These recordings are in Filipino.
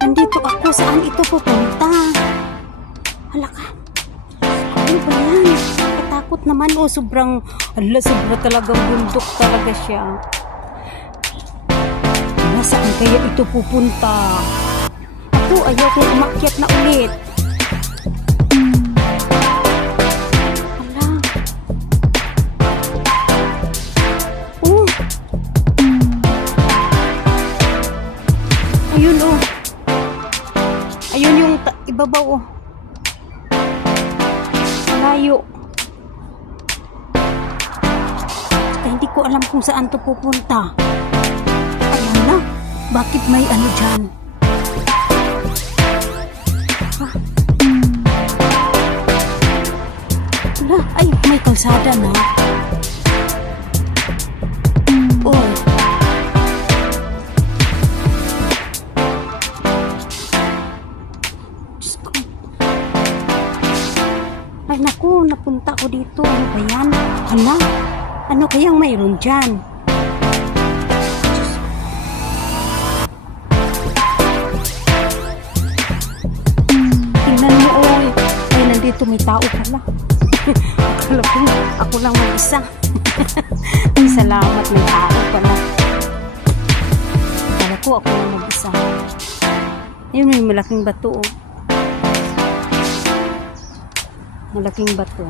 Nandito ako. Saan ito pupunta? Hala ka. Ano ba yan? Katakot naman. Oh, sobrang, sobra talagang bundok talaga siya. Saan kaya ito pupunta? Ako, ayaw ko umakyat na ulit. Hala. Oh. Ayun oh. Ayun yung ibabaw oh. Malayo. Hindi ko alam kung saan to pupunta. Ayan na. Bakit may ano dyan? Ah. Wala. Ay, may kalsada na. Oh. Diyos ko. Ay, naku. Napunta ko dito. Ano ba yan? Hala. Ano kayang mayroon dyan? Dito may tao pala. Akala ko, ako lang mag-isa. Ay, salamat, may tao pala. Akala ko, ako lang mag-isa. Ayun, may malaking bato. Oh. Malaking bato.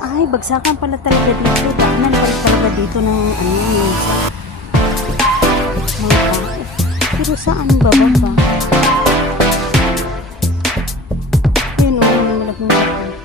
Ay, bagsakan pala talaga dito. Daanan pala talaga dito ng ano yun. Mga tao. Pero saan ba ba? Yun, malaking bato.